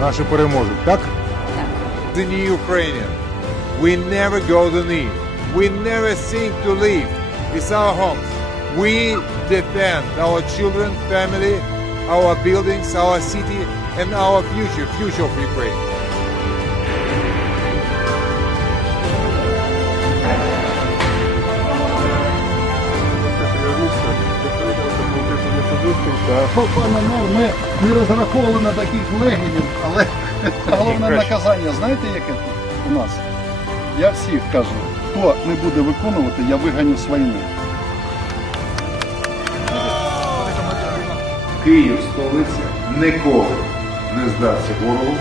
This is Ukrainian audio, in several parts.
наші переможуть, так? the new Ukrainian. We never go the knee. We never think to leave. It's our homes. We defend our children, family, our buildings, our city, and our future, future of Ukraine. Пане мер, ми не розраховували на таких легенів, але головне наказання, знаєте, яке тут у нас? Я всіх кажу, хто не буде виконувати, я виганю з війни. Київ, столиця, нікого не здасться ворогу.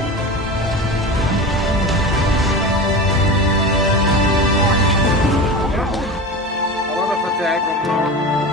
I want.